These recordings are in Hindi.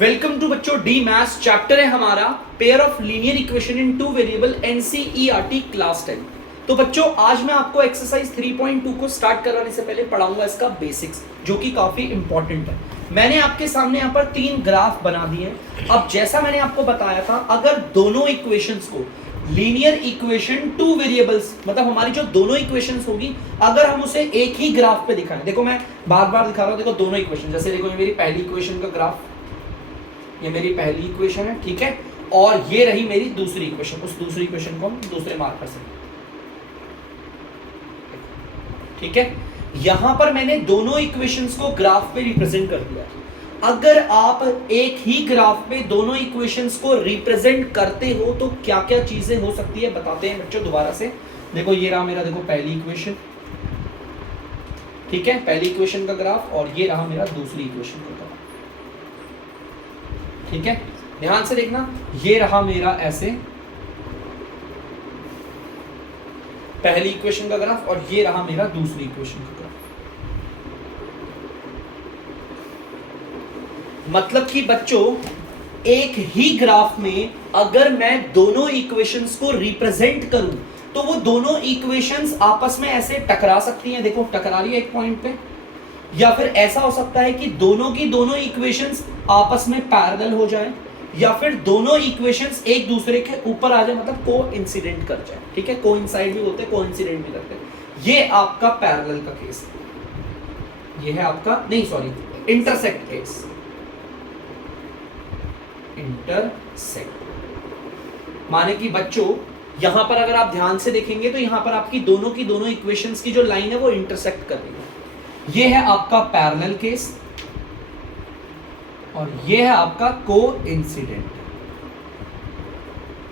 वेलकम टू बच्चों डी मैथ्स चैप्टर है हमारा pair of linear equation in two variable NCERT class 10। तो बच्चों आज मैं आपको एक्सरसाइज 3.2 को स्टार्ट कराने से पहले पढ़ाऊंगा इसका बेसिक्स जो कि काफी इंपॉर्टेंट है। मैंने आपके सामने यहाँ पर 3 ग्राफ बना दिए हैं। अब जैसा मैंने आपको बताया था, अगर दोनों इक्वेशंस को लीनियर इक्वेशन टू वेरिएबल्स मतलब हमारी जो दोनों इक्वेशंस होगी, अगर हम उसे एक ही ग्राफ पे दिखाएं, देखो मैं बार बार दिखा रहा हूं, देखो दोनों इक्वेशन, जैसे देखो ये मेरी पहली इक्वेशन का ग्राफ, ये मेरी पहली इक्वेशन है, ठीक है, और ये रही मेरी दूसरी इक्वेशन। उस दूसरी इक्वेशन को हम दूसरे मार्कर से, ठीक है, यहां पर मैंने दोनों इक्वेशंस को ग्राफ पे रिप्रेजेंट कर दिया। अगर आप एक ही ग्राफ पे दोनों इक्वेशंस को रिप्रेजेंट करते हो तो क्या क्या चीजें हो सकती है बताते हैं बच्चों दोबारा से। देखो ये रहा मेरा, देखो पहली इक्वेशन, ठीक है, पहली इक्वेशन का ग्राफ, और ये रहा मेरा दूसरी इक्वेशन का ग्राफ, ठीक है, ध्यान से देखना, ये रहा मेरा ऐसे पहली इक्वेशन का ग्राफ और ये रहा मेरा दूसरी इक्वेशन का ग्राफ। मतलब कि बच्चों एक ही ग्राफ में अगर मैं दोनों इक्वेशंस को रिप्रेजेंट करूं तो वो दोनों इक्वेशंस आपस में ऐसे टकरा सकती हैं, देखो टकरा रही है एक पॉइंट पे, या फिर ऐसा हो सकता है कि दोनों की दोनों इक्वेशंस आपस में पैरेलल हो जाए, या फिर दोनों इक्वेशंस एक दूसरे के ऊपर आ जाए, मतलब कोइंसिडेंट कर जाए, ठीक है, कोइंसाइड भी होते हैं, कोइंसिडेंट भी करते हैं। ये आपका पैरेलल का केस है, ये है आपका, नहीं सॉरी, इंटरसेक्ट केस, इंटरसेक्ट माने कि बच्चों यहां पर अगर आप ध्यान से देखेंगे तो यहां पर आपकी दोनों की दोनों इक्वेशंस की जो लाइन है वो इंटरसेक्ट कर रही है। ये है आपका पैरेलल केस और ये है आपका कोइंसिडेंट,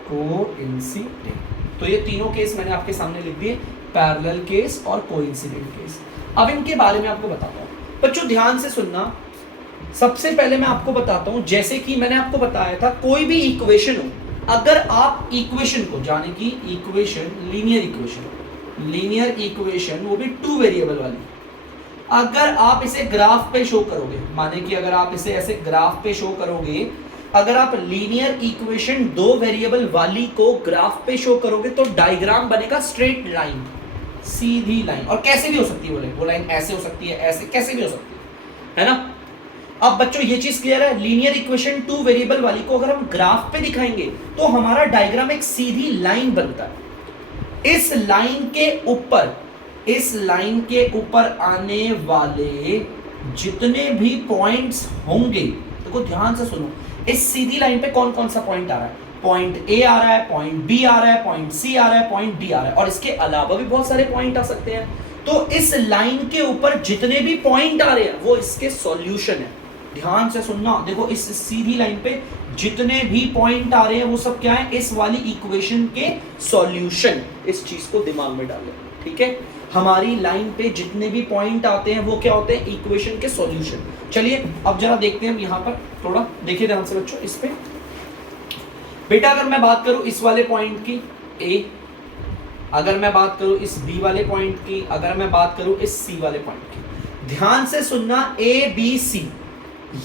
कोइंसिडेंट। तो ये तीनों केस मैंने आपके सामने लिख दिए, पैरेलल केस और कोइंसिडेंट केस। अब इनके बारे में आपको बताता हूं बच्चों, ध्यान से सुनना। सबसे पहले मैं आपको बताता हूं, जैसे कि मैंने आपको बताया था कोई भी इक्वेशन हो, अगर आप इक्वेशन को, जाने की इक्वेशन, लीनियर इक्वेशन वो भी टू वेरिएबल वाली, अगर आप इसे ग्राफ पे शो करोगे, माने कि अगर आप इसे ऐसे ग्राफ पे शो करोगे, अगर आप लीनियर इक्वेशन दो वेरिएबल वाली को ग्राफ पे शो करोगे तो डायग्राम बनेगा स्ट्रेट लाइन, सीधी लाइन, और कैसे भी हो सकती है वो लाइन ऐसे हो सकती है, ऐसे कैसे भी हो सकती है ना। अब बच्चों ये चीज क्लियर है, लीनियर इक्वेशन टू वेरिएबल वाली को अगर हम ग्राफ पे दिखाएंगे तो हमारा डायग्राम एक सीधी लाइन बनता है। इस लाइन के ऊपर आने वाले जितने भी पॉइंट्स होंगे, देखो ध्यान से सुनो, इस सीधी लाइन पे कौन कौन सा पॉइंट आ रहा है, पॉइंट ए आ रहा है, पॉइंट बी आ रहा है, पॉइंट सी आ रहा है, पॉइंट डी आ रहा है, और इसके अलावा भी बहुत सारे पॉइंट आ सकते हैं। तो इस लाइन के ऊपर जितने भी पॉइंट आ रहे हैं वो इसके सॉल्यूशन है। ध्यान से सुनना, देखो इस सीधी लाइन पे जितने भी पॉइंट आ रहे हैं वो सब क्या है, इस वाली इक्वेशन के सॉल्यूशन। इस चीज को दिमाग में डालें, ठीक है, हमारी लाइन पे जितने भी पॉइंट आते हैं वो क्या होते हैं, इक्वेशन के सॉल्यूशन। चलिए अब जरा देखते हैं हम यहाँ पर, थोड़ा देखिए ध्यान से बच्चों इस पे। बेटा अगर मैं बात करूं इस वाले पॉइंट की ए, अगर मैं बात करूं इस बी वाले पॉइंट की, अगर मैं बात करूं इस सी वाले पॉइंट की, ध्यान से सुनना, ए बी सी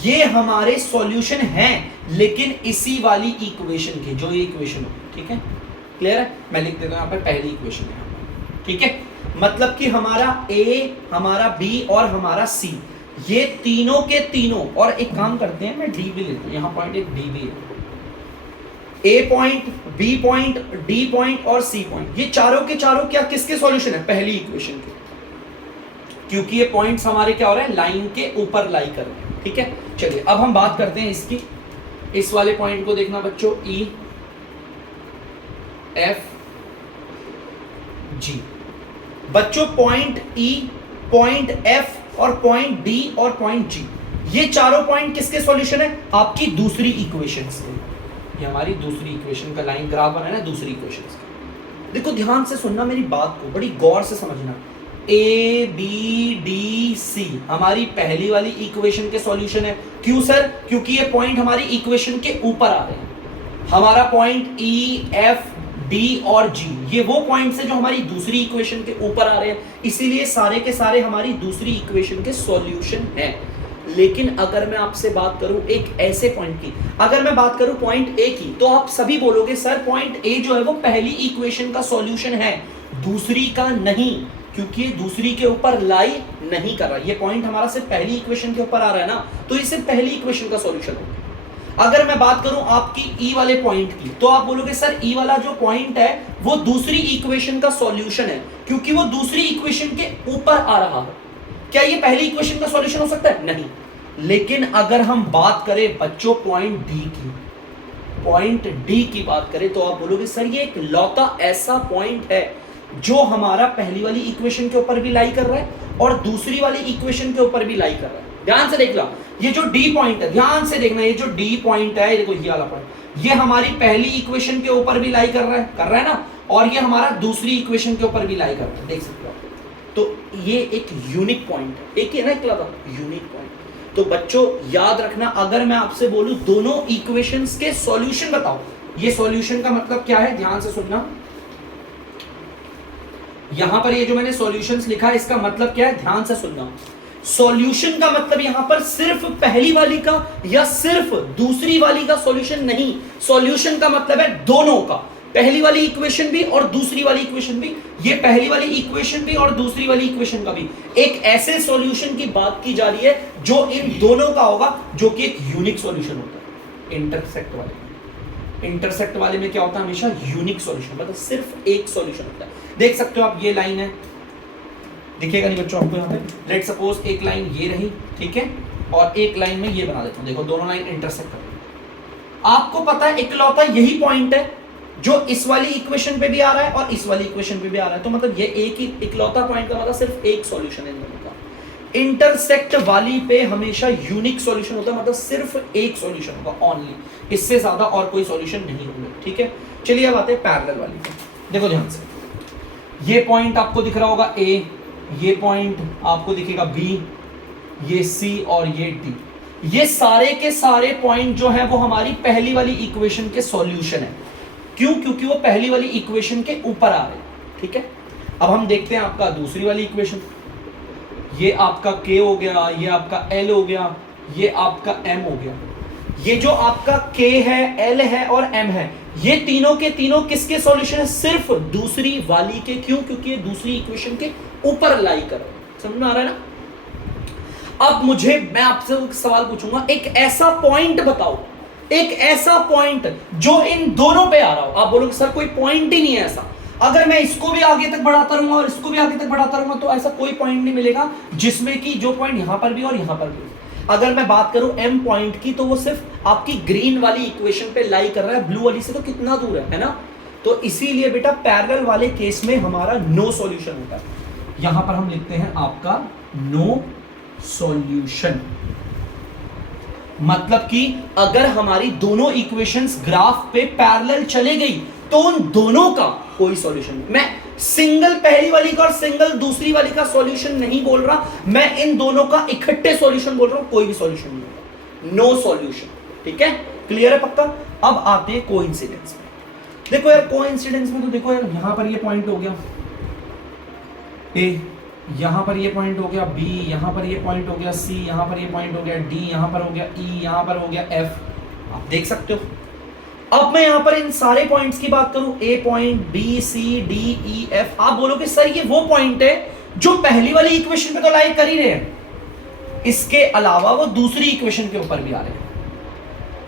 ये हमारे सॉल्यूशन हैं, लेकिन इसी वाली इक्वेशन के, जो ये इक्वेशन होगी, ठीक है, क्लियर है। मैं लिख देता हूं यहाँ पर पहली इक्वेशन है, ठीक है, मतलब कि हमारा ए, हमारा बी और हमारा सी, ये तीनों के तीनों, और एक काम करते हैं मैं डी भी लेता हूं, यहाँ पॉइंट एक डी भी है, A point, B point, D point और सी पॉइंट, ये चारों के चारों क्या किसके सॉल्यूशन है, पहली इक्वेशन के, क्योंकि ये पॉइंट्स हमारे क्या हो रहे हैं, लाइन के ऊपर लाई कर रहे हैं, ठीक है। चलिए अब हम बात करते हैं इसकी, इस वाले पॉइंट को देखना बच्चों, ई एफ जी, बच्चों पॉइंट ई, पॉइंट एफ और पॉइंट डी और पॉइंट जी, ये चारों पॉइंट किसके सॉल्यूशन है, आपकी दूसरी इक्वेशन से। ये हमारी दूसरी इक्वेशन का लाइन ग्राफ बना है ना, दूसरी इक्वेशन का। देखो ध्यान से सुनना मेरी बात को, बड़ी गौर से समझना। ए बी डी सी हमारी पहली वाली इक्वेशन के सॉल्यूशन है, क्यों सर, क्योंकि ये पॉइंट हमारी इक्वेशन के ऊपर आ रहे हैं। हमारा पॉइंट ई एफ डी और जी, ये वो पॉइंट्स है जो हमारी दूसरी इक्वेशन के ऊपर आ रहे हैं, इसीलिए सारे के सारे हमारी दूसरी इक्वेशन के सॉल्यूशन हैं। लेकिन अगर मैं आपसे बात करूं एक ऐसे पॉइंट की, अगर मैं बात करूं पॉइंट ए की, तो आप सभी बोलोगे सर पॉइंट ए जो है वो पहली इक्वेशन का सॉल्यूशन है, दूसरी का नहीं, क्योंकि ये दूसरी के ऊपर लाई नहीं कर रहा। ये पॉइंट हमारा सिर्फ पहली इक्वेशन के ऊपर आ रहा है ना, तो ये सिर्फ पहली इक्वेशन का सॉल्यूशन होगा। अगर मैं बात करूं आपकी ई वाले पॉइंट की, तो आप बोलोगे सर ई वाला जो पॉइंट है वो दूसरी इक्वेशन का सॉल्यूशन है, क्योंकि वो दूसरी इक्वेशन के ऊपर आ रहा है। क्या ये पहली इक्वेशन का सॉल्यूशन हो सकता है? नहीं। लेकिन अगर हम बात करें बच्चों पॉइंट डी की, पॉइंट डी की बात करें, तो आप बोलोगे सर ये एक लौता ऐसा पॉइंट है जो हमारा पहली वाली इक्वेशन के ऊपर भी लाई कर रहा है और दूसरी वाली इक्वेशन के ऊपर भी लाई कर रहा है। ध्यान से देख लो, ये जो डी पॉइंट है, ध्यान से देखना, ये जो डी पॉइंट है, देखो ये वाला पॉइंट, ये हमारी पहली इक्वेशन के ऊपर भी लाई कर रहा है ना, और ये हमारा दूसरी इक्वेशन के ऊपर भी लाई कर रहा है, देख सकते हो। तो ये एक यूनिक पॉइंट है, एक ही है ना, एक यूनिक पॉइंट। तो बच्चों याद रखना, अगर मैं आपसे बोलूं दोनों इक्वेशंस के सॉल्यूशन बताओ, ये सॉल्यूशन का मतलब क्या है, ध्यान से सुनना। यहां पर ये जो मैंने सॉल्यूशंस लिखा है, इसका मतलब क्या है, ध्यान से सुनना। सॉल्यूशन का मतलब यहां पर सिर्फ पहली वाली का या सिर्फ दूसरी वाली का सॉल्यूशन नहीं, सॉल्यूशन का मतलब है दोनों का, पहली वाली इक्वेशन भी और दूसरी वाली इक्वेशन भी, ये पहली वाली इक्वेशन भी और दूसरी वाली इक्वेशन का भी। एक ऐसे सॉल्यूशन की बात की जा रही है जो इन दोनों का होगा, जो कि एक यूनिक सॉल्यूशन होता है। इंटरसेक्ट वाले में क्या होता है, हमेशा यूनिक सॉल्यूशन, मतलब सिर्फ एक सॉल्यूशन होता है। देख सकते हो आप, ये लाइन है, दिखेगा नहीं बच्चों आपको यहाँ पे, लेट सपोज एक लाइन ये रही, ठीक है, और एक लाइन में ये बना देता हूं, देखो दोनों लाइन इंटरसेक्ट कर रही है। आपको पता है इकलौता यही पॉइंट है जो इस वाली इक्वेशन पे भी आ रहा है और इस वाली इक्वेशन पे भी आ रहा है, तो मतलब ये एक ही इकलौता पॉइंट का मतलब सिर्फ एक सॉल्यूशन है इन दोनों का। इंटरसेक्ट वाली पे हमेशा यूनिक सॉल्यूशन होता है, मतलब सिर्फ एक सॉल्यूशन होगा ओनली, इससे ज्यादा और कोई सॉल्यूशन नहीं होगा, ठीक है। चलिए अब आते हैं पैरेलल वाली पे। देखो ध्यान से, ये पॉइंट आपको दिख रहा होगा ए, ये पॉइंट आपको दिखेगा बी, ये सी और ये डी। ये सारे के सारे पॉइंट जो है वो हमारी पहली वाली इक्वेशन के सॉल्यूशन है। क्यों? क्योंकि वो पहली वाली इक्वेशन के ऊपर आ रहे हैं, ठीक है। अब हम देखते हैं आपका दूसरी वाली इक्वेशन, ये आपका k हो गया, ये आपका l हो गया, ये आपका m हो गया। ये जो आपका k है, l है और m है, ये तीनों के तीनों किसके सॉल्यूशन है? सिर्फ दूसरी वाली के। क्यों? क्योंकि ये दूसरी इक्वेशन के ऊपर लाई कर रहा है। समझ में आ रहा है ना? अब मैं आपसे एक सवाल पूछूंगा, एक ऐसा पॉइंट बताओ, एक ऐसा पॉइंट जो इन दोनों पे आ रहा हो। आप बोलोगे सर कोई पॉइंट ही नहीं है ऐसा, अगर मैं इसको भी आगे तक बढ़ाता रहूंगा और इसको भी आगे तक बढ़ाता रहूंगा तो ऐसा कोई पॉइंट नहीं मिलेगा जिसमें कि जो पॉइंट यहां पर भी और यहां पर भी। अगर मैं बात करूं m पॉइंट की, तो वो सिर्फ आपकी ग्रीन वाली इक्वेशन पे लाई कर रहा है, ब्लू वाली से तो कितना दूर है ना। तो इसीलिए बेटा पैरेलल वाले केस में हमारा नो सॉल्यूशन होता है। यहां पर हम लिखते हैं आपका नो सॉल्यूशन, मतलब कि अगर हमारी दोनों इक्वेशंस ग्राफ पे पैरेलल चले गई तो उन दोनों का कोई सॉल्यूशन नहीं। मैं सिंगल पहली वाली का और सिंगल दूसरी वाली का सॉल्यूशन नहीं बोल रहा, मैं इन दोनों का इकट्ठे सॉल्यूशन बोल रहा हूं, कोई भी सॉल्यूशन नहीं होगा, नो सॉल्यूशन। ठीक है, क्लियर है पक्का? अब आते हैं कोइंसिडेंस में। देखो यार कोइंसिडेंस में तो देखो यार, यहां पर ये पॉइंट हो गया ए, यहां पर ये पॉइंट हो गया बी, यहां पर ये पॉइंट हो गया सी, यहां पर ये पॉइंट हो गया डी, यहां पर हो गया ई, यहां पर हो गया एफ। आप देख सकते हो। अब मैं यहां पर इन सारे पॉइंट्स की बात करूं, ए point, B, C, D, E, F. आप बोलोगे सर ये वो पॉइंट है जो पहली वाली इक्वेशन पे तो लाई कर ही रहे हैं, इसके अलावा वो दूसरी इक्वेशन के ऊपर भी आ रहे हैं,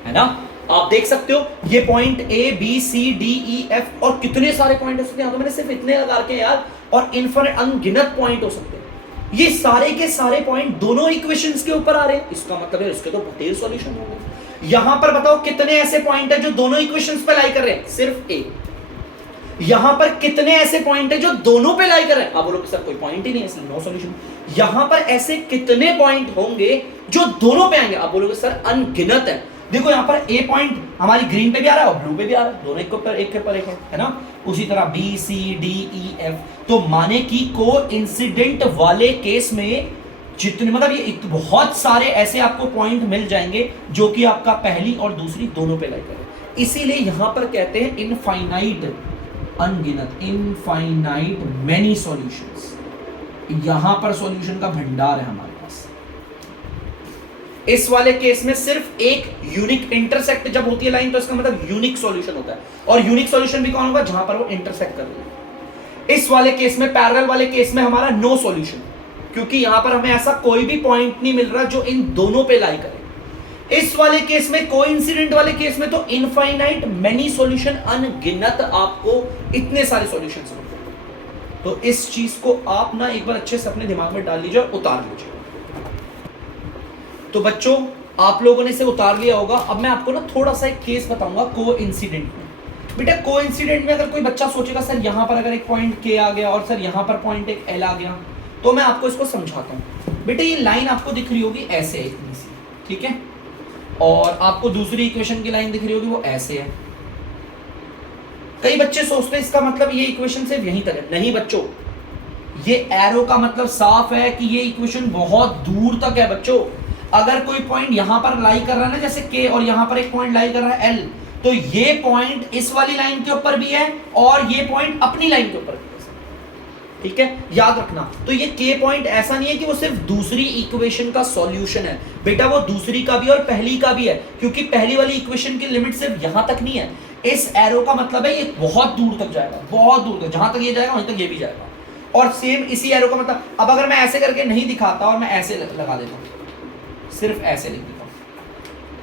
है ना। आप देख सकते हो ये point A, B, C, D, E, F और कितने सारे पॉइंट हो सकते हैं। तो मैंने सिर्फ इतने लगा के यार, और इनफिनिट अनगिनत पॉइंट हो सकते हैं। ये सारे के सारे पॉइंट दोनों इक्वेशंस के ऊपर आ रहे हैं, इसका मतलब है इसके तो ढेर सॉल्यूशन हो गए। यहां पर बताओ कितने ऐसे पॉइंट है जो दोनों इक्वेशंस पे लाई कर रहे हैं? सिर्फ ए। यहां पर कितने ऐसे पॉइंट है जो दोनों पे लाई कर रहे हैं? आप बोलोगे सर कोई पॉइंट ही नहीं है, इसलिए नो सॉल्यूशन। यहां पर ऐसे कितने पॉइंट होंगे जो दोनों पे आएंगे? आप बोलोगे सर अनगिनत है। देखो यहां पर ए पॉइंट हमारी ग्रीन पे भी आ रहा है और ब्लू पे भी आ रहा है, दोनों एक के ऊपर एक है ना। उसी तरह B, C, D, E, F. तो माने कि कोइंसिडेंट वाले केस में जितने मतलब ये बहुत सारे ऐसे आपको पॉइंट मिल जाएंगे जो कि आपका पहली और दूसरी दोनों पे लाई करें। इसीलिए यहां पर कहते हैं इनफाइनाइट, अनगिनत, इनफाइनाइट मेनी सॉल्यूशंस। यहां पर सॉल्यूशन का भंडार है हमारे पास। इस वाले केस में सिर्फ एक यूनिक इंटरसेक्ट जब होती है लाइन, तो इसका मतलब यूनिक सॉल्यूशन होता है, और यूनिक सॉल्यूशन भी कौन होगा, जहां पर वो इंटरसेक्ट कर रही है। इस वाले केस में, पैरेलल वाले केस में हमारा नो सॉल्यूशन, क्योंकि यहां पर हमें ऐसा कोई भी पॉइंट नहीं मिल रहा जो इन दोनों पे लाई करे। इस वाले केस में, कोइंसिडेंट वाले केस में तो इनफाइनाइट मेनी सॉल्यूशन, अनगिनत आपको इतने सारे सॉल्यूशंस मिलते हैं। तो इस चीज को आप ना एक बार अच्छे से अपने दिमाग में डाल लीजिए और उतार लीजिए। तो बच्चों आप लोगों ने इसे उतार लिया होगा। अब मैं आपको ना थोड़ा सा एक केस बताऊंगा कोइंसिडेंट में। बेटा कोइंसिडेंट में अगर कोई बच्चा सोचेगा सर यहां पर अगर एक पॉइंट के आ गया और सर यहां पर पॉइंट एक एल आ गया, तो मैं आपको इसको समझाता हूं। बेटा ये लाइन आपको दिख रही होगी ऐसे इतनी सी, ठीक है, और आपको दूसरी इक्वेशन की लाइन दिख रही होगी वो ऐसे है। कई बच्चे सोचते हैं इसका मतलब ये इक्वेशन सिर्फ यहीं तक है। नहीं बच्चों, ये एरो का मतलब साफ है कि ये इक्वेशन बहुत दूर तक है। बच्चों अगर कोई पॉइंट यहां पर लाई कर रहा है ना, जैसे के, और यहां पर एक पॉइंट लाई कर रहा है एल, तो ये पॉइंट इस वाली लाइन के ऊपर भी है और ये पॉइंट अपनी लाइन के ऊपर भी है। ठीक है, याद रखना। तो ये के पॉइंट ऐसा नहीं है कि वो सिर्फ दूसरी इक्वेशन का सॉल्यूशन है, बेटा वो दूसरी का भी और पहली का भी है, क्योंकि पहली वाली इक्वेशन की लिमिट सिर्फ यहां तक नहीं है। इस एरो का मतलब है ये बहुत दूर तक जाएगा, बहुत दूर तक, जहां तक ये जाएगा वहीं तक ये भी जाएगा। और सेम इसी एरो का मतलब, अब अगर मैं ऐसे करके नहीं दिखाता और मैं ऐसे लगा देता हूं, सिर्फ ऐसे लिख देता हूं,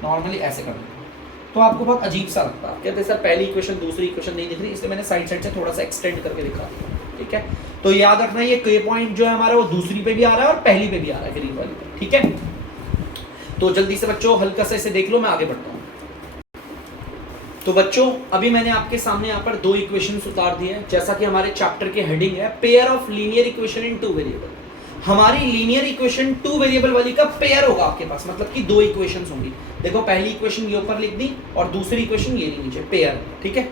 नॉर्मली ऐसे कर देता हूं, तो आपको बहुत अजीब सा लगता है। कहते हैं सर पहली इक्वेशन दूसरी इक्वेशन नहीं दिख रही, इसलिए मैंने साइड साइड से थोड़ा सा एक्सटेंड करके दिखा दिया। ठीक है, तो याद रखना ये के पॉइंट जो है हमारा वो दूसरी पे भी आ रहा है और पहली पे भी आ रहा है, ग्रीन वाली पे। ठीक है, तो जल्दी से बच्चों हल्का सा इसे देख लो, मैं आगे बढ़ता हूं। तो बच्चों अभी मैंने आपके सामने यहाँ पर दो इक्वेशंस उतार दिए हैं, जैसा कि हमारे चैप्टर की हेडिंग है pair of linear equation in two variable. हमारी लीनियर इक्वेशन टू वेरिएबल वाली का पेयर होगा आपके पास, मतलब कि दो इक्वेशंस होंगी। देखो पहली इक्वेशन ये ऊपर लिख दी और दूसरी इक्वेशन ये नीचे, पेयर। ठीक है,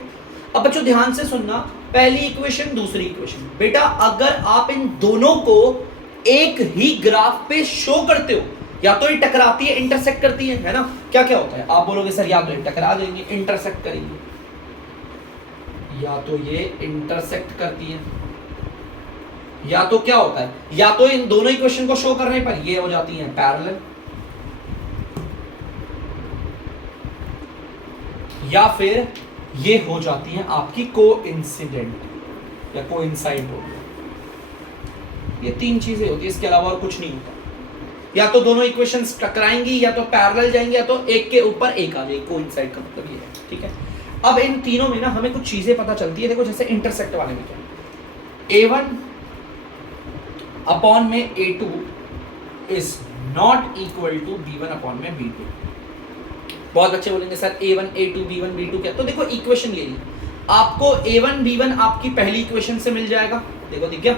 अब बच्चों ध्यान से सुनना, पहली इक्वेशन दूसरी इक्वेशन। बेटा अगर आप इन दोनों को एक ही ग्राफ पे शो करते हो, या तो ये टकराती है, इंटरसेक्ट करती है ना, क्या क्या होता है आप बोलोगे सर, या तो ये टकरा देंगे, इंटरसेक्ट करेंगे, या तो ये इंटरसेक्ट करती है, या तो क्या होता है, या तो इन दोनों इक्वेशन को शो करने पर ये हो जाती हैं पैरेलल, या फिर ये हो जाती हैं आपकी कोइंसिडेंट या कोइंसाइड हो गया। ये तीन चीजें होती है, इसके अलावा और कुछ नहीं होता। या तो दोनों इक्वेशंस टकराएंगी, या तो पैरेलल जाएंगे, या तो एक के ऊपर एक आ जाएगी। कोइंसाइड का मतलब ये है। ठीक है, अब इन तीनों में ना हमें कुछ चीजें पता चलती है। देखो जैसे इंटरसेक्ट वाले में क्या, A1 अपॉन में A2 is not equal to B1 upon में B2। बहुत बच्चे बोलेंगे sir A1 A2 B1 B2 क्या, तो देखो इक्वेशन ये नहीं, आपको A1 B1 आपकी पहली इक्वेशन से मिल जाएगा। देखो दिख गया,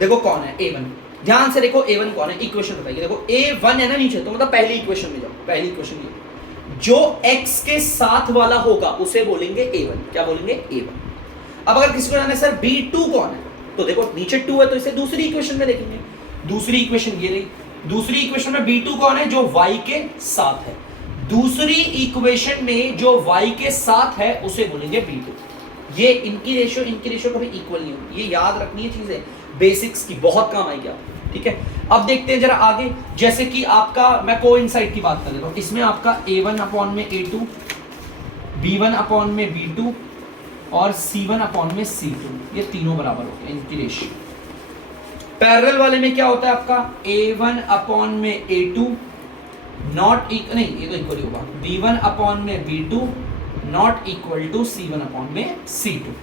देखो कौन है A1, ध्यान से देखो A1 कौन है, इक्वेशन बताइए। देखो A1 है ना नीचे, तो मतलब पहली इक्वेशन में जाओ, पहली इक्वेशन ये जो x के साथ वाला होगा उसे बोलेंगे A1। क्या बोलेंगे, A1। अब अगर किसी को जाने सर B2 कौन है, तो देखो नीचे 2 है, तो इसे दूसरी इक्वेशन में देखेंगे। दूसरी इक्वेशन ये रही, दूसरी इक्वेशन में B2 कौन है, जो y के साथ है। दूसरी इक्वेशन में जो y के साथ है उसे बोलेंगे B2। ये इनकी रेशियो कभी इक्वल नहीं होगी, ये याद रखनी है चीजें, बेसिक्स की बहुत काम आएगी आपको। ठीक है, अब देखते हैं जरा आगे। जैसे कि आपका, मैं कोइंसाइड की बात कर लेता हूं, इसमें आपका A1 अपॉन में A2, B1 अपॉन में B2 और C1 अपॉन में C2, ये तीनों बराबर होते हैं, इनकी रेशियो। पैरेलल वाले में क्या होता है आपका, A1 अपॉन में A2 नॉट इक्वल, नहीं ये तो इक्वल ही होगा, B1 अपॉन में B2 not equal to C1 upon में C2।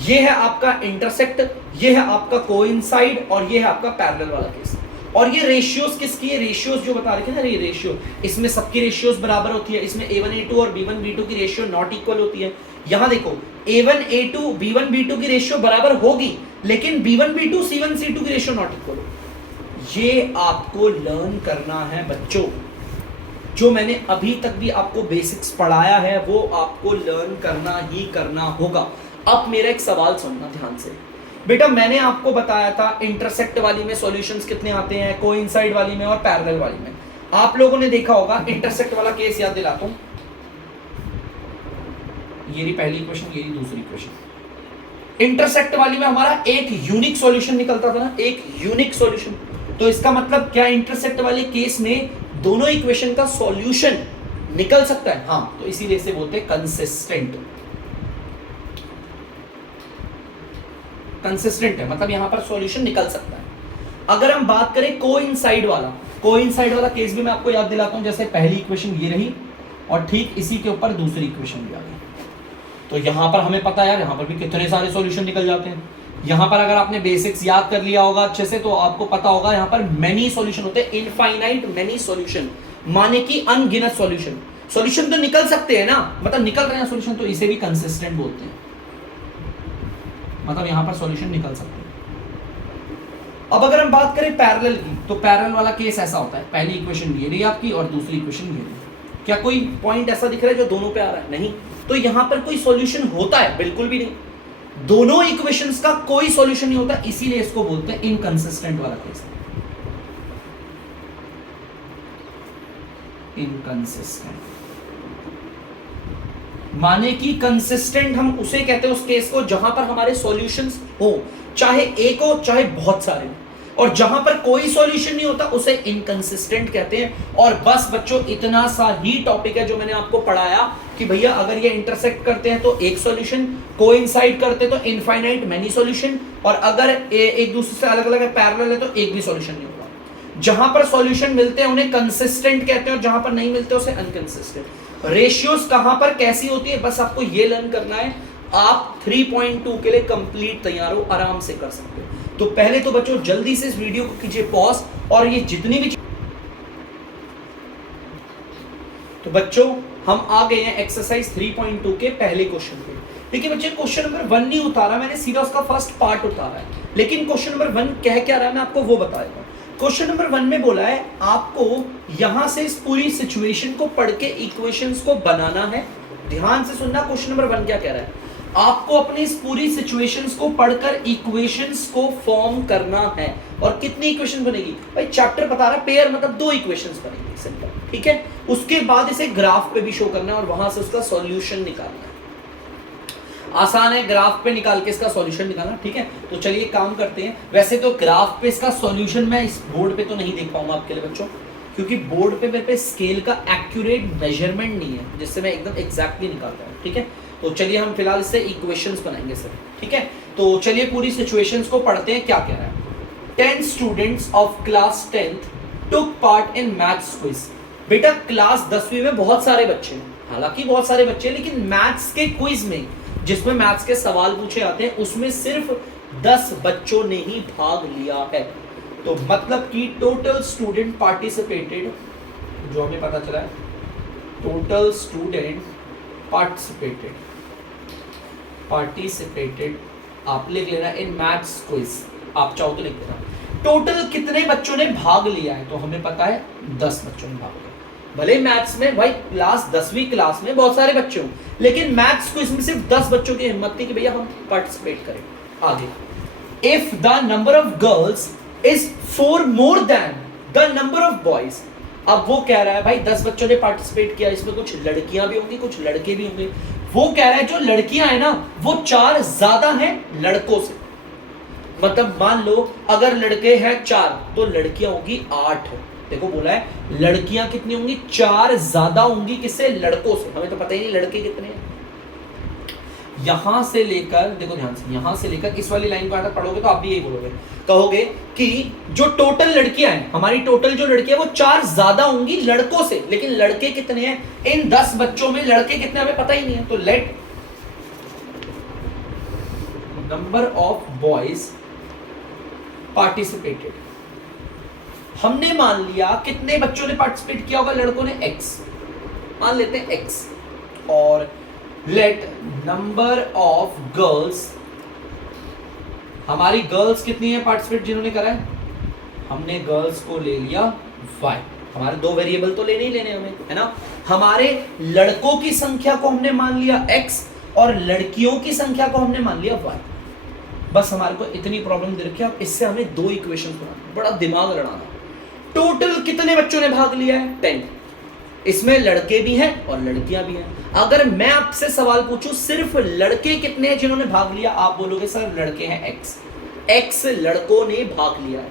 ये है आपका इंटरसेक्ट, ये है आपका कोइंसाइड, और ये है आपका पैरेलल वाला केस। और ये रेशियोज किसकी है, रेशियोज जो बता रखे ना, ये रेशियो, इसमें सबकी रेशियोज बराबर होती है। इसमें A1 A2 और B1 B2 की रेशियो नॉट इक्वल होती है। यहां देखो A1 A2 B1 B2 की रेशियो बराबर होगी, लेकिन B1 B2 C1 C2 की रेशियो नॉट इक्वल होगी। ये आपको लर्न करना है बच्चों, जो मैंने अभी तक भी आपको बेसिक्स पढ़ाया है वो आपको लर्न करना ही करना होगा। अब मेरा एक सवाल सुनना ध्यान से बेटा, मैंने आपको बताया था इंटरसेक्ट वाली में सॉल्यूशंस कितने आते हैं, कोइंसाइड वाली में और पैरेलल वाली में। आप लोगों ने देखा होगा, इंटरसेक्ट वाला केस याद दिलाता हूं, ये रही पहली इक्वेशन, ये रही दूसरी इक्वेशन। इंटरसेक्ट वाली में हमारा एक यूनिक सॉल्यूशन निकलता था ना, एक यूनिक सॉल्यूशन। तो इसका मतलब क्या, इंटरसेक्ट वाले केस में दोनों इक्वेशन का सॉल्यूशन निकल सकता है, हाँ, तो इसीलिए इसे बोलते हैं कंसिस्टेंट। कंसिस्टेंट है मतलब यहां पर सॉल्यूशन निकल सकता है। अगर हम बात करें कोइंसाइड वाला केस भी मैं आपको याद दिलाता हूं। जैसे पहली इक्वेशन ये रही और ठीक इसी के ऊपर दूसरी इक्वेशन भी आ गई, तो यहां पर हमें पता है यार यहां पर भी कितने सारे सॉल्यूशन निकल जाते हैं। यहां पर अगर आपने बेसिक्स याद कर लिया होगा अच्छे से तो आपको पता होगा यहां पर मेनी सॉल्यूशन होते हैं, इनफाइनाइट मेनी सॉल्यूशन, माने कि अनगिनत सॉल्यूशन। सॉल्यूशन तो निकल सकते हैं ना, मतलब निकल रहे हैं सॉल्यूशन, तो इसे भी कंसिस्टेंट बोलते हैं, मतलब यहां पर सॉल्यूशन निकल सकते हैं। अब अगर हम बात करें पैरेलल की, तो पैरेलल वाला केस ऐसा होता है, पहली इक्वेशन ये रही आपकी और दूसरी इक्वेशन ये रही। क्या कोई पॉइंट ऐसा दिख रहा है जो दोनों पे आ रहा है? नहीं, तो यहां पर कोई सॉल्यूशन होता है? बिल्कुल भी नहीं। दोनों इक्वेशंस का कोई सॉल्यूशन नहीं होता, इसीलिए इसको बोलते हैं इनकंसिस्टेंट वाला केस। इनकंसिस्टेंट माने कि कंसिस्टेंट हम उसे कहते हैं उस केस को जहां पर हमारे सॉल्यूशंस हो, चाहे एक हो चाहे बहुत सारे हो, और जहां पर कोई सॉल्यूशन नहीं होता उसे इनकंसिस्टेंट कहते हैं। और बस बच्चों इतना सा ही टॉपिक है जो मैंने आपको पढ़ाया कि भैया अगर ये इंटरसेक्ट करते हैं तो एक सॉल्यूशन, कोइंसाइड करते तो इनफाइनाइट मेनी सॉल्यूशन, और अगर एक दूसरे से अलग अलग पैरेलल है तो एक भी सॉल्यूशन नहीं होगा। जहां पर सॉल्यूशन मिलते हैं उन्हें कंसिस्टेंट कहते हैं और जहां पर नहीं मिलते उसे अनकंसिस्टेंट। रेशियोज कहां पर कैसी होती है बस आपको ये लर्न करना है। आप 3.2 के लिए कंप्लीट तैयार हो, आराम से कर सकते हो। तो पहले तो बच्चों जल्दी से इस वीडियो को कीजिए पॉज, और ये जितनी भी, तो बच्चों हम आ गए हैं एक्सरसाइज 3.2 के पहले क्वेश्चन पे। देखिए बच्चे क्वेश्चन नंबर 1 नहीं उतारा मैंने, सीधा उसका फर्स्ट पार्ट उतारा है, लेकिन क्वेश्चन नंबर 1 कह क्या रहा है मैं आपको वो बताऊंगा। क्वेश्चन नंबर 1 में बोला है आपको यहां से इस पूरी सिचुएशन को पढ़ के इक्वेशंस को बनाना है। ध्यान से सुनना, क्वेश्चन नंबर 1 क्या कह रहा है, आपको अपनी इस पूरी सिचुएशंस को पढ़कर इक्वेशंस को फॉर्म करना है। और कितनी इक्वेशन बनेगी भाई, चैप्टर बता रहा है पेयर मतलब 2 इक्वेशंस बनेगी, सिंपल, ठीक है। उसके बाद इसे ग्राफ पे भी शो करना है और वहां से उसका सॉल्यूशन निकालना है। आसान है, ग्राफ पे निकाल के इसका सॉल्यूशन निकालना, ठीक है। तो चलिए काम करते हैं। वैसे तो ग्राफ पे इसका सॉल्यूशन मैं इस बोर्ड पे तो नहीं देख पाऊंगा आपके लिए बच्चों, क्योंकि बोर्ड पे मेरे पे स्केल का एक्यूरेट मेजरमेंट नहीं है जिससे मैं एकदम एग्जैक्टली निकाल पाऊँ, ठीक है। तो चलिए हम फिलहाल इससे इक्वेशंस बनाएंगे सर, ठीक है। तो चलिए पूरी सिचुएशंस को पढ़ते हैं। क्या कह रहा है, 10 students of class 10th took part in maths quiz. बेटा क्लास 10वीं में बहुत सारे बच्चे हैं, हालांकि बहुत सारे बच्चे हैं, लेकिन मैथ्स के क्विज में जिसमें मैथ्स के सवाल पूछे आते हैं उसमें सिर्फ 10 बच्चों ने ही भाग लिया है। तो मतलब कि टोटल स्टूडेंट पार्टिसिपेटेड, जो हमें पता चला है टोटल स्टूडेंट पार्टिसिपेटेड आप लिख लेना इन मैथ्स क्विज, आप चाहो तो लिख लेना। टोटल कितने बच्चों ने भाग लिया है, तो हमें पता है 10 बच्चों ने भाग लिया। भले मैथ्स में भाई क्लास 10वीं क्लास में बहुत सारे बच्चे हों, लेकिन मैथ्स क्विज में सिर्फ 10 बच्चों की हिम्मत थी कि भैया हम पार्टिसिपेट करें। आगे, if the number of girls is 4 more than the number of boys. अब वो कह रहा है भाई 10 बच्चों ने पार्टिसिपेट किया, इसमें कुछ लड़कियां भी होंगी कुछ लड़के भी होंगे। वो कह रहा है जो लड़कियां हैं ना वो 4 ज्यादा हैं लड़कों से। मतलब मान लो अगर लड़के हैं 4 तो लड़कियां होंगी 8। देखो बोला है लड़कियां कितनी होंगी, 4 ज्यादा होंगी किससे, लड़कों से। हमें तो पता ही नहीं लड़के कितने हैं। यहां से लेकर देखो ध्यान से, यहां से लेकर इस वाली लाइन को अगर पढ़ोगे तो आप भी यही बोलोगे, कहोगे कि जो टोटल लड़कियां हैं, हमारी टोटल जो लड़कियां वो 4 ज्यादा होंगी लड़कों से, लेकिन लड़के कितने हैं, इन 10 बच्चों में लड़के कितने हमें पता ही नहीं है। तो let number of boys participated, हमने मान लिया कितने बच्चों ने पार्टिसिपेट किया होगा, लड़कों ने x, मान लेते हैं x, और लेट नंबर ऑफ गर्ल्स, हमारी गर्ल्स कितनी है पार्टिसिपेट जिन्होंने करा है, हमने गर्ल्स को ले लिया y। हमारे 2 वेरिएबल तो लेने ही लेने हमें, है ना। हमारे लड़कों की संख्या को हमने मान लिया x और लड़कियों की संख्या को हमने मान लिया y। बस हमारे को इतनी प्रॉब्लम दे रखी है, इससे हमें 2 इक्वेशन बनाना, बड़ा दिमाग लड़ाना। टोटल कितने बच्चों ने भाग लिया है, 10। इसमें लड़के भी हैं और लड़कियां भी हैं। अगर मैं आपसे सवाल पूछूं सिर्फ लड़के कितने हैं जिन्होंने भाग लिया, आप बोलोगे सर लड़के हैं x लड़कों ने भाग लिया है।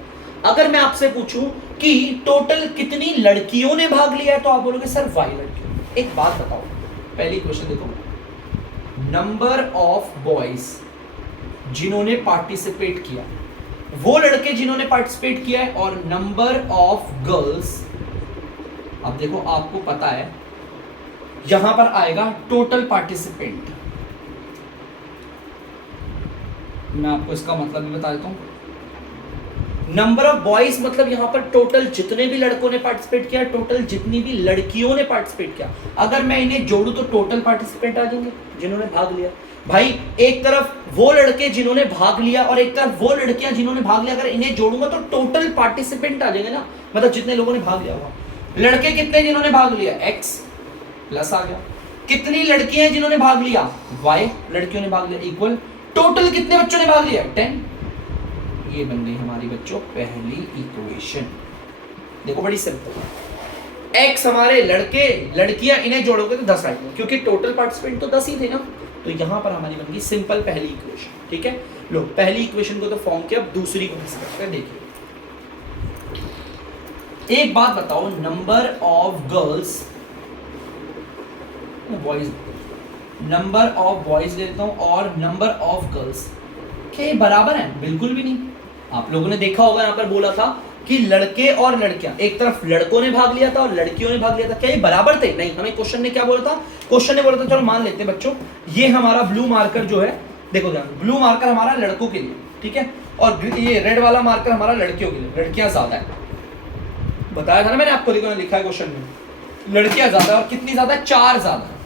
अगर मैं आपसे पूछूं कि टोटल कितनी लड़कियों ने भाग लिया है तो आप बोलोगे सर y लड़कियों। एक बात बताओ, पहली क्वेश्चन देखो, नंबर ऑफ बॉयज जिन्होंने पार्टिसिपेट किया, वो लड़के जिन्होंने पार्टिसिपेट किया है, और नंबर ऑफ गर्ल्स। अब देखो आपको पता है यहां पर आएगा टोटल पार्टिसिपेंट। मैं आपको इसका मतलब भी बता देता हूं। नंबर ऑफ बॉयज मतलब यहां पर टोटल जितने भी लड़कों ने पार्टिसिपेट किया, टोटल जितनी भी लड़कियों ने पार्टिसिपेट किया। अगर मैं इन्हें जोड़ूं तो टोटल पार्टिसिपेंट आ जाएंगे जिन्होंने भाग लिया। भाई एक तरफ वो लड़के जिन्होंने भाग लिया और एक तरफ वो लड़कियां जिन्होंने भाग लिया, अगर इन्हें जोड़ूंगा तो टोटल पार्टिसिपेंट आ जाएंगे ना, मतलब जितने लोगों ने भाग लिया होगा। लड़के कितने जिन्होंने भाग लिया, x प्लस आ गया। कितनी लड़कियां हैं जिन्होंने भाग लिया, y लड़कियों ने भाग लिया, इक्वल टोटल कितने बच्चों ने भाग लिया, 10। ये बन गई हमारी बच्चों पहली इक्वेशन। देखो बड़ी सिंपल है, x हमारे लड़के लड़कियां, इन्हें जोड़ोगे तो 10 आएंगे क्योंकि टोटल पार्टिसिपेंट तो 10 ही थे ना। तो यहां पर हमारी बन गई सिंपल पहली इक्वेशन। ठीक है, लो पहली इक्वेशन को तो फॉर्म किया, अब दूसरी को डिस्कस करते हैं। देखिए एक बात बताओ, number of girls, boys, number of boys लेता हूं और नंबर ऑफ गर्ल्स, क्या ये बराबर है? बिल्कुल भी नहीं। आप लोगों ने देखा होगा यहां पर बोला था कि लड़के और लड़कियां, एक तरफ लड़कों ने भाग लिया था और लड़कियों ने भाग लिया था, क्या ये बराबर थे? नहीं। हमें क्वेश्चन ने क्या बोला था? क्वेश्चन ने बोला था, चलो मान लेते हैं बच्चों, ये हमारा ब्लू मार्कर जो है, देखो ध्यान, ब्लू मार्कर हमारा लड़कों के लिए, ठीक है, और ये रेड वाला मार्कर हमारा लड़कियों के लिए। लड़कियां ज्यादा है, बताया था ना मैंने आपको, देखो लिखा है क्वेश्चन में, लड़कियां ज्यादा है। और कितनी ज्यादा है? 4 ज्यादा है।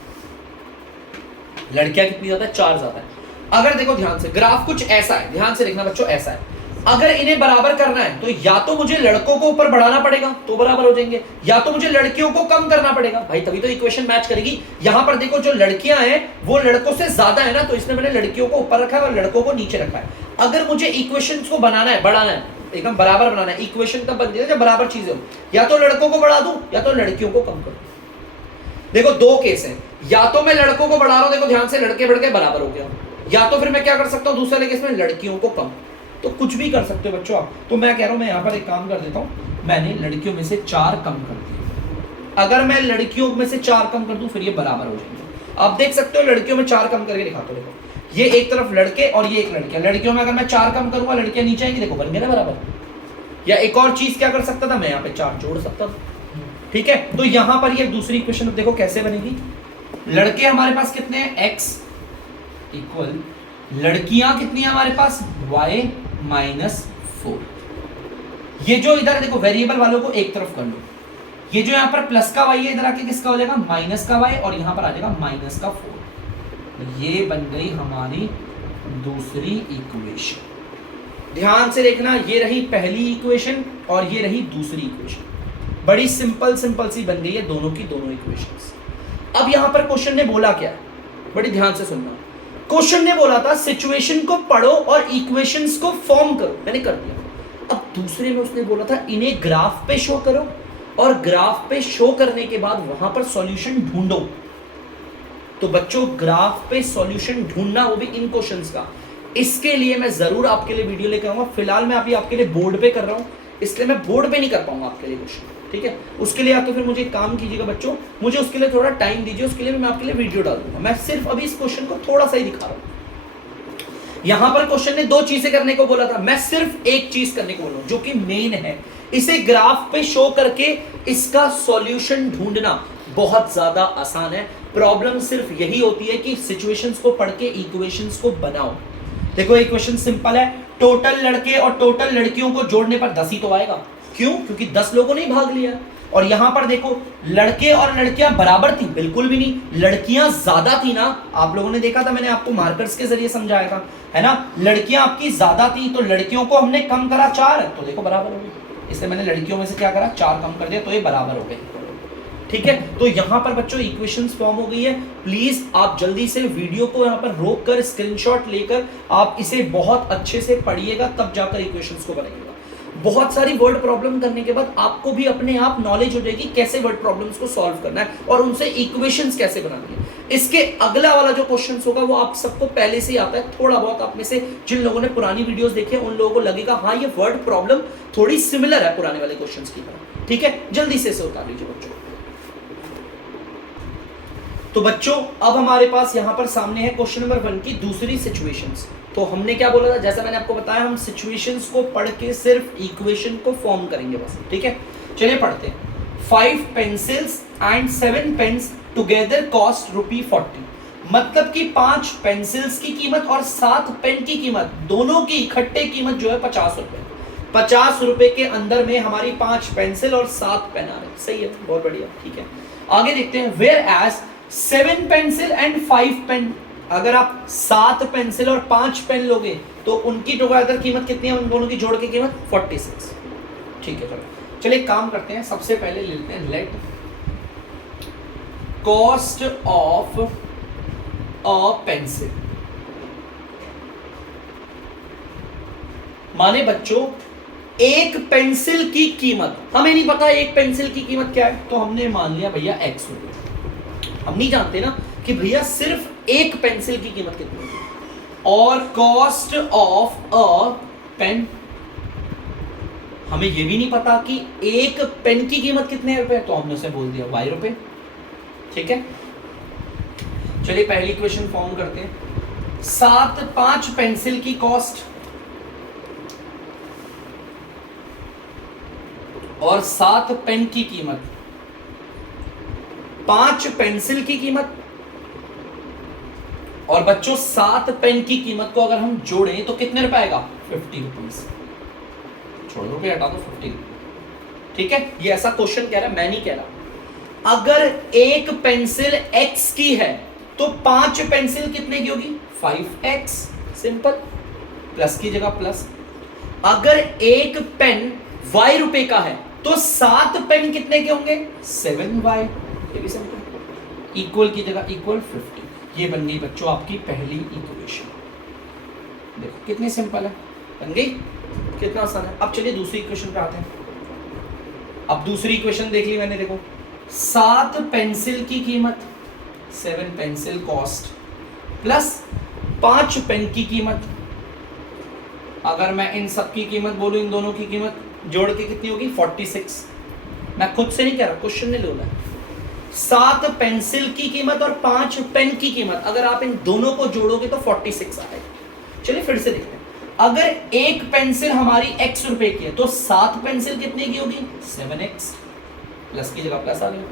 लड़कियां कितनी ज्यादा है? 4 ज्यादा है। अगर देखो ध्यान से, ग्राफ कुछ ऐसा है, ध्यान से देखना बच्चों, ऐसा है। अगर इन्हें बराबर करना है तो या तो मुझे लड़कों को ऊपर बढ़ाना पड़ेगा तो बराबर हो जाएंगे, या तो मुझे लड़कियों को कम करना पड़ेगा भाई, तभी तो इक्वेशन मैच करेगी। यहां पर देखो जो लड़कियां हैं वो लड़कों से ज्यादा है ना, तो इसने मैंने लड़कियों को ऊपर रखा है और लड़कों को नीचे रखा है। अगर मुझे इक्वेशन को बनाना है, बढ़ाना है, एकदम बराबर बनाना है, इक्वेशन तब बनती है जब बराबर चीजें हो, या तो लड़कों को बढ़ा दूं या तो लड़कियों को कम कर दूं। देखो दो केस है, या तो मैं लड़कों को बढ़ा रहा हूं, देखो ध्यान से, लड़के बढ़ के बराबर हो गया, या तो फिर मैं क्या कर सकता हूं दूसरे केस में, लड़कियों को कम। तो कुछ भी कर सकते हो बच्चों आप। तो मैं कह रहा हूं, मैं यहां पर एक काम कर देता हूं, मैंने लड़कियों में से 4 कम कर दिए। अगर मैं लड़कियों में से 4 कम कर दूं फिर ये बराबर हो जाएंगे। आप देख सकते हो लड़कियों में 4 कम करके दिखाता हूं, देखो ये एक तरफ लड़के और ये एक लड़कियां। लड़कियों में अगर मैं 4 कम करूंगा, लड़कियां नीचे आएंगी, देखो बन गया ना बराबर। या एक और चीज क्या कर सकता था, मैं यहाँ पे 4 जोड़ सकता था। ठीक है, तो यहां पर ये दूसरी इक्वेशन देखो कैसे बनेगी। लड़के हमारे पास कितने हैं, x इक्वल, लड़कियां कितनी है हमारे पास, y माइनस 4। ये जो इधर देखो वेरिएबल वालों को एक तरफ कर लो, ये जो यहां पर प्लस का y है इधर आके किसका हो जाएगा, माइनस का y, और यहां पर आ जाएगा माइनस का 4। ये बन गई हमारी दूसरी इक्वेशन। ध्यान से देखना, ये रही पहली इक्वेशन और ये रही दूसरी इक्वेशन। बड़ी सिंपल सिंपल सी बन गई है दोनों की दोनों इक्वेशंस। अब यहां पर क्वेश्चन ने बोला क्या, बड़ी ध्यान से सुनना। क्वेश्चन ने बोला था सिचुएशन को पढ़ो और इक्वेशंस को फॉर्म करो, मैंने कर दिया। अब दूसरे में उसने बोला था इन्हें ग्राफ पे शो करो, और ग्राफ पे शो करने के बाद वहां पर सॉल्यूशन ढूंढो। तो बच्चों ग्राफ पे सॉल्यूशन ढूंढना, वो भी इन क्वेश्चंस का, इसके लिए मैं जरूर आपके लिए वीडियो लेकर आऊंगा। फिलहाल मैं अभी आपके लिए बोर्ड पे कर रहा हूं, इसलिए मैं बोर्ड पे नहीं कर पाऊंगा आपके लिए क्वेश्चन। ठीक है, उसके लिए आप तो फिर मुझे एक काम कीजिएगा बच्चों, मुझे उसके लिए थोड़ा टाइम दीजिए, उसके लिए मैं आपके लिए वीडियो डाल दूंगा। मैं सिर्फ अभी इस क्वेश्चन को थोड़ा सा ही दिखा रहा हूं। यहां पर क्वेश्चन ने 2 चीजें करने को बोला था, मैं सिर्फ एक चीज करने को बोला जो कि मेन है, इसे ग्राफ पे शो करके इसका सॉल्यूशन ढूंढना बहुत ज्यादा आसान है। प्रॉब्लम सिर्फ यही होती है कि सिचुएशंस को पढ़ के इक्वेशंस को बनाओ। देखो इक्वेशन सिंपल है, टोटल लड़के और टोटल लड़कियों को जोड़ने पर 10 ही तो आएगा। क्यों? क्योंकि 10 लोगों ने भाग लिया। और यहां पर देखो लड़के और लड़कियां बराबर थी, बिल्कुल भी नहीं, लड़कियां ज्यादा थी ना। आप लोगों ने देखा था, मैंने आपको मार्कर्स के जरिए समझाया था, है ना। लड़कियां आपकी ज्यादा थी तो लड़कियों को हमने कम करा 4, तो देखो बराबर हो गए। इसलिए मैंने लड़कियों में से क्या करा, 4 कम कर दिया, तो ये बराबर हो गए। ठीक है, तो यहां पर बच्चों इक्वेशंस फॉर्म हो गई है। प्लीज आप जल्दी से वीडियो को यहां पर रोक कर स्क्रीनशॉट लेकर आप इसे बहुत अच्छे से पढ़िएगा, तब जाकर इक्वेशंस को बनेगा। बहुत सारी वर्ड प्रॉब्लम करने के बाद आपको भी अपने आप नॉलेज हो जाएगी कैसे वर्ड प्रॉब्लम्स को सॉल्व करना है और उनसे इक्वेशंस कैसे बनानी है। इसके अगला वाला जो क्वेश्चन होगा वो आप सबको पहले से ही आता है, थोड़ा बहुत आप में से जिन लोगों ने पुरानी वीडियोस देखी है उन लोगों को लगेगा हाँ ये वर्ड प्रॉब्लम थोड़ी सिमिलर है पुराने वाले क्वेश्चंस की तरह। ठीक है, जल्दी से इसे उतार लीजिए बच्चों। तो बच्चों अब हमारे पास यहां पर सामने है क्वेश्चन नंबर 1 की दूसरी सिचुएशंस। तो हमने क्या बोला था, जैसा मैंने आपको बताया हम सिचुएशंस को पढ़ के सिर्फ इक्वेशन को फॉर्म करेंगे बस। ठीक है, चलिए पढ़ते हैं। 5 pencils and 7 pens together cost ₹40। मतलब कि 5 पेंसिल्स की कीमत और 7 पेन की कीमत, दोनों की इकट्ठे कीमत जो है 50 रुपए। 50 रुपए के अंदर में हमारी 5 पेंसिल और 7 पेन आ रहे हैं। सही है, बहुत बढ़िया। ठीक है, आगे देखते हैं। Where as 7 pencil and 5 pen, अगर आप 7 पेंसिल और 5 पेन लोगे तो उनकी टुगेदर कीमत कितनी है, उन दोनों की जोड़ की कीमत 46। ठीक है, चलिए काम करते हैं। सबसे पहले ले लेते हैं let cost of a pencil. माने बच्चों एक पेंसिल की कीमत, हमें नहीं पता एक पेंसिल की कीमत क्या है, तो हमने मान लिया भैया X रुपए। हम नहीं जानते ना कि भैया सिर्फ एक पेंसिल की कीमत कितनी है। और कॉस्ट ऑफ अ पेन, हमें यह भी नहीं पता कि एक पेन की कीमत कितने रुपए, तो हमने उसे बोल दिया Y रुपए। ठीक है, चलिए पहली इक्वेशन फॉर्म करते हैं। 5 पेंसिल की कॉस्ट और 7 पेन की कीमत, 5 पेंसिल की कीमत और बच्चों 7 पेन की कीमत को अगर हम जोड़ें तो कितने रुपए आएगा, 50 रुपीज। छोड़ रुपए हटा दो, 50। ठीक है, ये ऐसा क्वेश्चन कह रहा है, मैं नहीं कह रहा। अगर एक पेंसिल X की है तो 5 पेंसिल कितने की होगी, 5X। सिंपल, प्लस की जगह प्लस। अगर एक पेन Y रुपए का है तो 7 पेन कितने के होंगे, 7Y। ये भी सिंपल, इक्वल की जगह इक्वल 50। ये बन गई बच्चों आपकी पहली इक्वेशन। देखो कितनी सिंपल है, बन गई, कितना आसान है। अब चलिए दूसरी इक्वेशन पे आते हैं। अब दूसरी इक्वेशन देख ली मैंने, देखो 7 पेंसिल की कीमत, 7 पेंसिल कॉस्ट प्लस 5 पेन की कीमत। अगर मैं इन सब की कीमत बोलूं, इन दोनों की कीमत जोड़ के कितनी होगी, 46। मैं खुद से नहीं कह रहा, क्वेश्चन ने बोला 7 पेंसिल की कीमत और 5 पेन की कीमत, अगर आप इन दोनों को जोड़ोगे तो 46 आएगा। चलिए फिर से देखते हैं। अगर एक पेंसिल हमारी X रुपए की है तो 7 पेंसिल कितने की होगी, 7X। प्लस की जगह प्लस आ गया।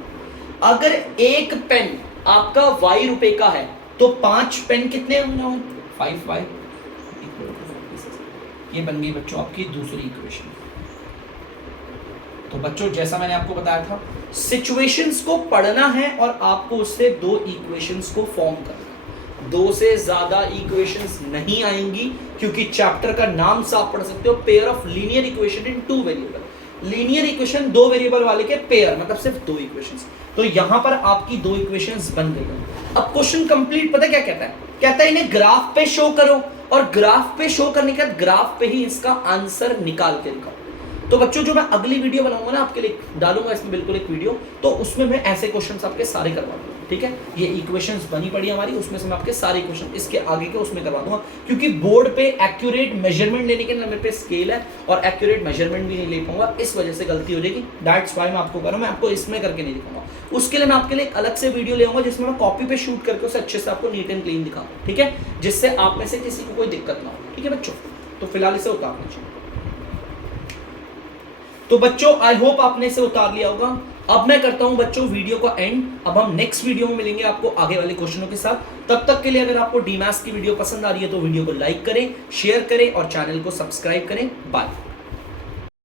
अगर एक पेन आपका Y रुपए का है तो 5 पेन कितने होंगे, 5Y। ये बन गई बच्चों आपकी दूसरी इक्वेशन। तो बच्चों जैसा मैंने आपको बताया था, सिचुएशंस को पढ़ना है और आपको उससे 2 इक्वेशंस को फॉर्म करना है। 2 से ज्यादा इक्वेशंस नहीं आएंगी, क्योंकि चैप्टर का नाम से आप पढ़ सकते हो, pair of linear equation in 2 variable. Linear equation 2 variable वाले के पेयर, मतलब सिर्फ 2 इक्वेशंस। तो यहां पर आपकी 2 इक्वेशंस बन गई। अब क्वेश्चन कंप्लीट पता क्या कहता है, कहता है इन्हें ग्राफ पे शो करो, और ग्राफ पे शो करने के बाद ग्राफ पे ही इसका आंसर निकाल के दिखाओ। तो बच्चों जो मैं अगली वीडियो बनाऊंगा ना आपके लिए, डालूंगा इसमें बिल्कुल एक वीडियो, तो उसमें मैं ऐसे क्वेश्चंस आपके सारे करवा दूंगा। ठीक है, ये इक्वेशंस बनी पड़ी हमारी, उसमें से मैं आपके सारे क्वेश्चन इसके आगे के उसमें करवा दूंगा, क्योंकि बोर्ड पे एक्यूरेट मेजरमेंट लेने के लिए मेरे पे स्केल है और एक्यूरेट मेजरमेंट भी नहीं ले पाऊंगा, इस वजह से गलती हो जाएगी। दैट्स व्हाई मैं आपको कर रहा हूं, मैं आपको इसमें करके नहीं दिखाऊंगा। उसके लिए मैं आपके लिए एक अलग से वीडियो ले आऊंगा जिसमें मैं कॉपी पे शूट करके उसे अच्छे से आपको नीट एंड क्लीन दिखाऊंगा। ठीक है, जिससे आप में से किसी को कोई दिक्कत ना हो। ठीक है बच्चों, तो फिलहाल इसे उतार लीजिए। तो बच्चों आई होप आपने इसे उतार लिया होगा। अब मैं करता हूं बच्चों वीडियो का एंड। अब हम नेक्स्ट वीडियो में मिलेंगे आपको आगे वाले क्वेश्चनों के साथ। तब तक के लिए अगर आपको डीमैथ्स की वीडियो पसंद आ रही है तो वीडियो को लाइक करें, शेयर करें और चैनल को सब्सक्राइब करें। बाय।